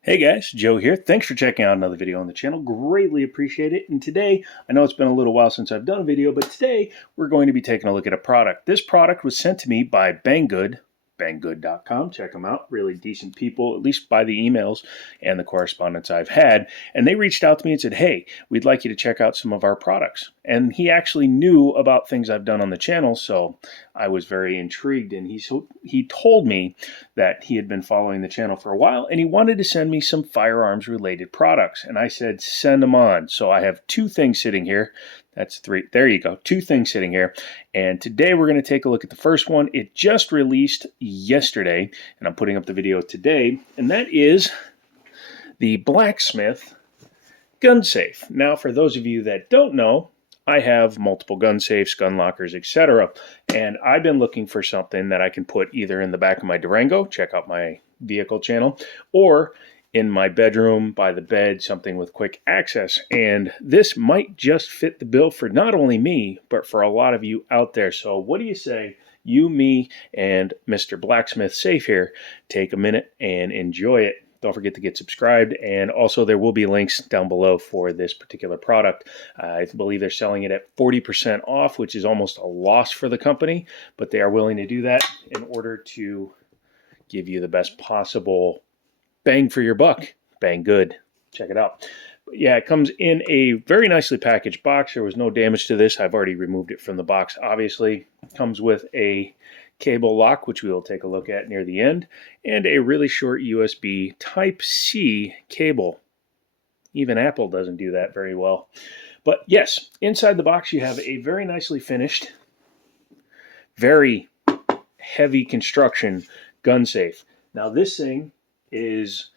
Hey guys, Joe here. Thanks for checking out another video on the channel. Greatly appreciate it. And today, I know it's been a little while since I've done a video, but today we're going to be taking a look at a product. This product was sent to me by Banggood, banggood.com. Check them out. Really decent people, at least by the emails and the correspondence I've had. And they reached out to me and said, hey, we'd like you to check out some of our products. And he actually knew about things I've done on the channel, so I was very intrigued. And he told me that he had been following the channel for a while and he wanted to send me some firearms related products. And I said, send them on. So I have two things sitting here. That's three. There you go. Two things sitting here. And today we're going to take a look at the first one. It just released yesterday, and I'm putting up the video today, and that is the Blacksmith gun safe. Now, for those of you that don't know, I have multiple gun safes, gun lockers, etc. And I've been looking for something that I can put either in the back of my Durango, check out my vehicle channel, or in my bedroom, by the bed, something with quick access. And this might just fit the bill for not only me, but for a lot of you out there. So what do you say, you, me, and Mr. Blacksmith Safe here, take a minute and enjoy it. Don't forget to get subscribed, and also there will be links down below for this particular product. I believe they're selling it at 40% off, which is almost a loss for the company, but they are willing to do that in order to give you the best possible bang for your buck. Banggood. Check it out. But yeah, it comes in a very nicely packaged box. There was no damage to this. I've already removed it from the box, obviously. It comes with a cable lock, which we will take a look at near the end, and a really short USB Type-C cable. Even Apple doesn't do that very well. But yes, inside the box you have a very nicely finished, very heavy construction gun safe. Now this thing is,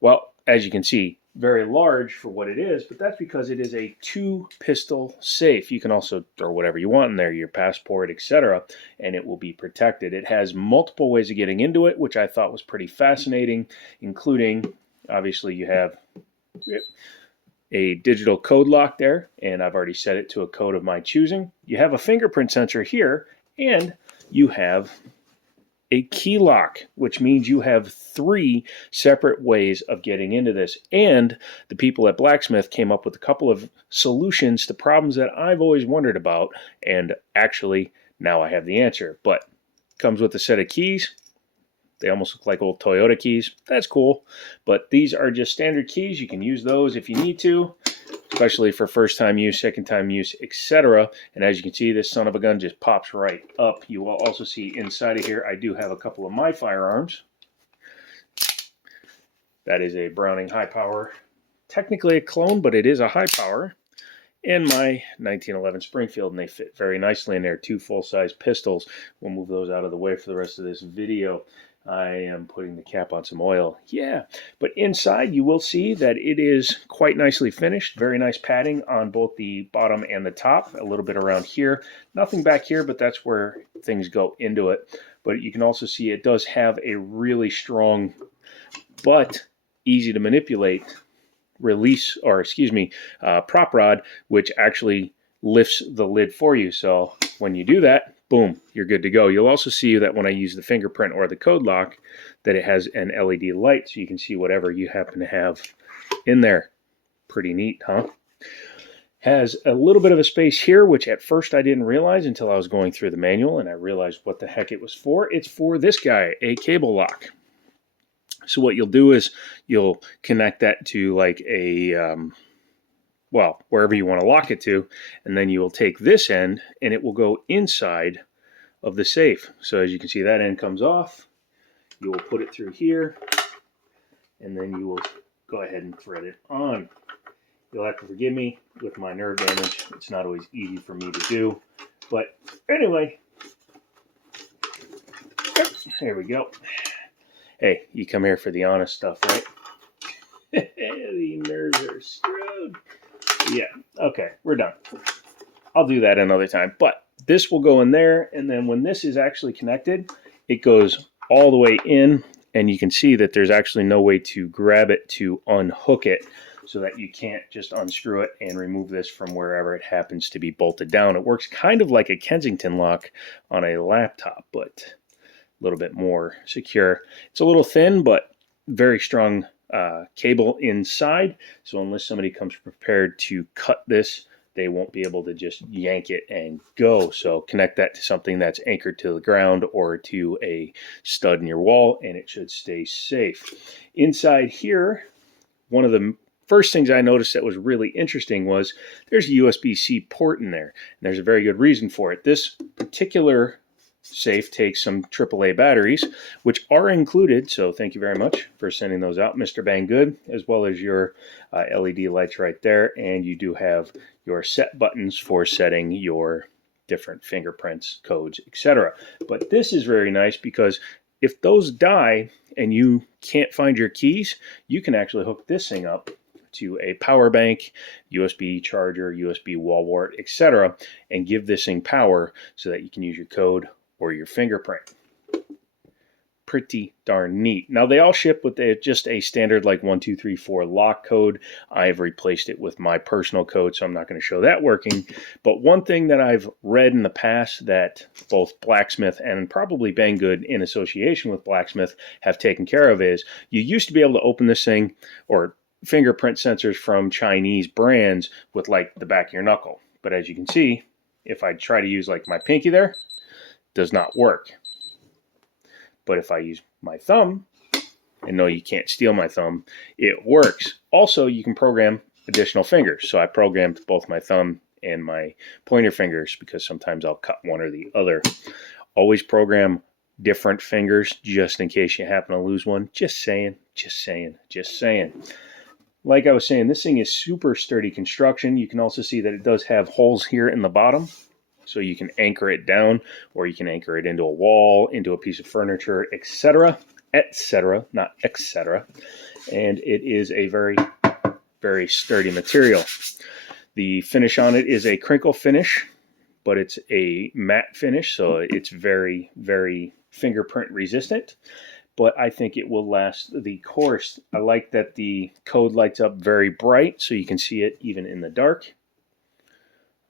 well, as you can see, very large for what it is, but that's because it is a 2-pistol safe. You can also throw whatever you want in there, your passport, etc., and it will be protected. It has multiple ways of getting into it, which I thought was pretty fascinating, including, obviously, you have a digital code lock there, and I've already set it to a code of my choosing. You have a fingerprint sensor here, and you have a key lock, which means you have 3 separate ways of getting into this. And the people at Blacksmith came up with a couple of solutions to problems that I've always wondered about, and actually now I have the answer. But it comes with a set of keys. They almost look like old Toyota keys. That's cool. But these are just standard keys. You can use those if you need to, especially for first-time use, second-time use, etc. And as you can see, this son of a gun just pops right up. You will also see inside of here, I do have a couple of my firearms. That is a Browning high power, technically a clone, but it is a high power, and my 1911 Springfield, and they fit very nicely in there. 2 full-size pistols. We'll move those out of the way for the rest of this video. I am putting the cap on some oil. Yeah, but inside you will see that it is quite nicely finished. Very nice padding on both the bottom and the top. A little bit around here. Nothing back here, but that's where things go into it. But you can also see it does have a really strong but easy to manipulate release, or excuse me, prop rod, which actually lifts the lid for you. So when you do that, boom, you're good to go. You'll also see that when I use the fingerprint or the code lock, that it has an LED light so you can see whatever you happen to have in there. Pretty neat, huh? Has a little bit of a space here, which at first I didn't realize until I was going through the manual, and I realized what the heck it was for. It's for this guy, a cable lock. So what you'll do is you'll connect that to like a, well, wherever you want to lock it to, and then you will take this end and it will go inside of the safe. So as you can see, that end comes off. You will put it through here, and then you will go ahead and thread it on. You'll have to forgive me with my nerve damage. It's not always easy for me to do. But anyway, there we go. Hey, you come here for the honest stuff, right? The nerves are screwed. Yeah, okay, we're done. I'll do that another time. But this will go in there, and then when this is actually connected, it goes all the way in, and you can see that there's actually no way to grab it to unhook it, so that you can't just unscrew it and remove this from wherever it happens to be bolted down. It works kind of like a Kensington lock on a laptop, but a little bit more secure. It's a little thin, but very strong cable inside, so unless somebody comes prepared to cut this, they won't be able to just yank it and go. So connect that to something that's anchored to the ground or to a stud in your wall, and it should stay safe. Inside here, one of the first things I noticed that was really interesting was there's a USB-C port in there, and there's a very good reason for it. This particular safe takes some AAA batteries, which are included, so thank you very much for sending those out, Mr. Banggood, as well as your LED lights right there, and you do have your set buttons for setting your different fingerprints, codes, etc. But this is very nice because if those die and you can't find your keys, you can actually hook this thing up to a power bank, USB charger, USB wall wart, etc., and give this thing power so that you can use your code or your fingerprint. Pretty darn neat. Now they all ship with just a standard like 1, 2, 3, 4 lock code. I've replaced it with my personal code, so I'm not going to show that working. But one thing that I've read in the past that both Blacksmith and probably Banggood in association with Blacksmith have taken care of is you used to be able to open this thing or fingerprint sensors from Chinese brands with like the back of your knuckle. But as you can see, if I try to use like my pinky there, does not work. But if I use my thumb, and no, you can't steal my thumb, it works. Also, you can program additional fingers. So I programmed both my thumb and my pointer fingers because sometimes I'll cut one or the other. Always program different fingers just in case you happen to lose one. Just saying, just saying, just saying. Like I was saying, this thing is super sturdy construction. You can also see that it does have holes here in the bottom. So you can anchor it down, or you can anchor it into a wall, into a piece of furniture, etc., etc., not etc. And it is a very, very sturdy material. The finish on it is a crinkle finish, but it's a matte finish, so it's very, very fingerprint resistant. But I think it will last the course. I like that the code lights up very bright, so you can see it even in the dark.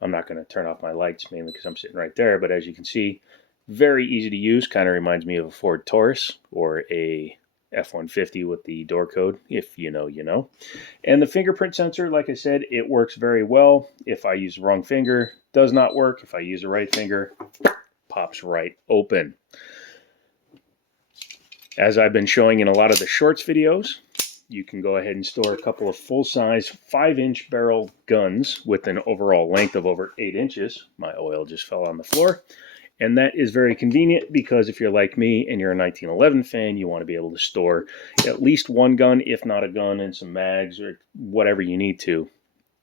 I'm not going to turn off my lights mainly because I'm sitting right there, but as you can see, very easy to use. Kind of reminds me of a Ford Taurus or a F-150 with the door code. If you know, you know. And the fingerprint sensor, like I said, it works very well. If I use the wrong finger, does not work. If I use the right finger, pops right open. As I've been showing in a lot of the shorts videos, you can go ahead and store a couple of full-size 5-inch barrel guns with an overall length of over 8 inches. My oil just fell on the floor. And that is very convenient because if you're like me and you're a 1911 fan, you want to be able to store at least one gun, if not a gun, and some mags or whatever you need to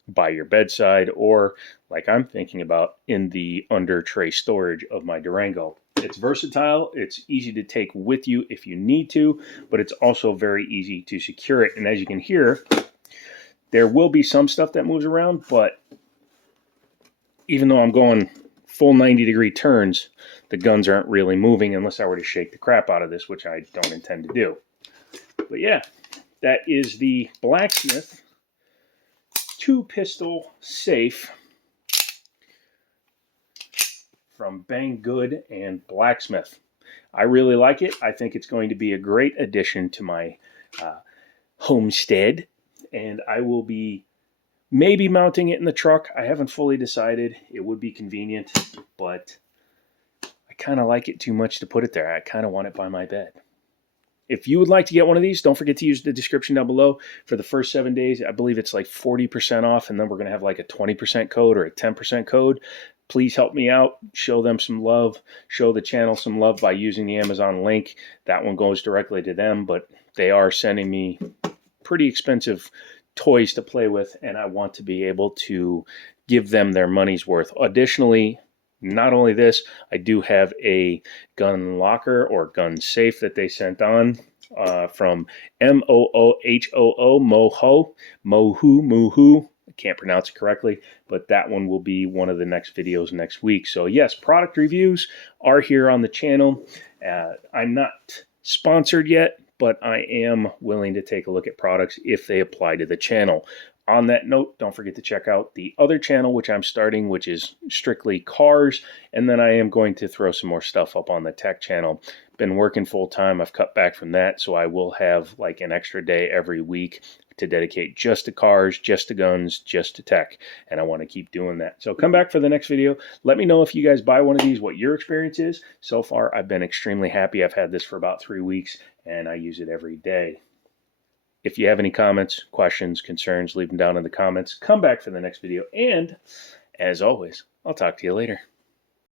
by your bedside or, like I'm thinking about, in the under tray storage of my Durango. It's versatile, it's easy to take with you if you need to, but it's also very easy to secure it. And as you can hear, there will be some stuff that moves around, but even though I'm going full 90-degree turns, the guns aren't really moving unless I were to shake the crap out of this, which I don't intend to do. But yeah, that is the Blacksmith 2-pistol safe from Banggood and Blacksmith. I really like it. I think it's going to be a great addition to my homestead, and I will be maybe mounting it in the truck. I haven't fully decided. It would be convenient, but I kind of like it too much to put it there. I kind of want it by my bed. If you would like to get one of these, don't forget to use the description down below. For the first 7 days, I believe it's like 40% off, and then we're going to have like a 20% code or a 10% code. Please help me out, show them some love, show the channel some love by using the Amazon link. That one goes directly to them, but they are sending me pretty expensive toys to play with, and I want to be able to give them their money's worth. Additionally, not only this, I do have a gun locker or gun safe that they sent on from Moohoo, Moohoo. I can't pronounce it correctly, but that one will be one of the next videos next week. So yes, product reviews are here on the channel. I'm not sponsored yet, but I am willing to take a look at products if they apply to the channel. On that note, don't forget to check out the other channel, which I'm starting, which is strictly cars. And then I am going to throw some more stuff up on the tech channel been working full time. I've cut back from that, so I will have like an extra day every week to dedicate just to cars, just to guns, just to tech, and I want to keep doing that. So come back for the next video. Let me know if you guys buy one of these, what your experience is. So far, I've been extremely happy. I've had this for about 3 weeks, and I use it every day. If you have any comments, questions, concerns, leave them down in the comments. Come back for the next video, and as always, I'll talk to you later.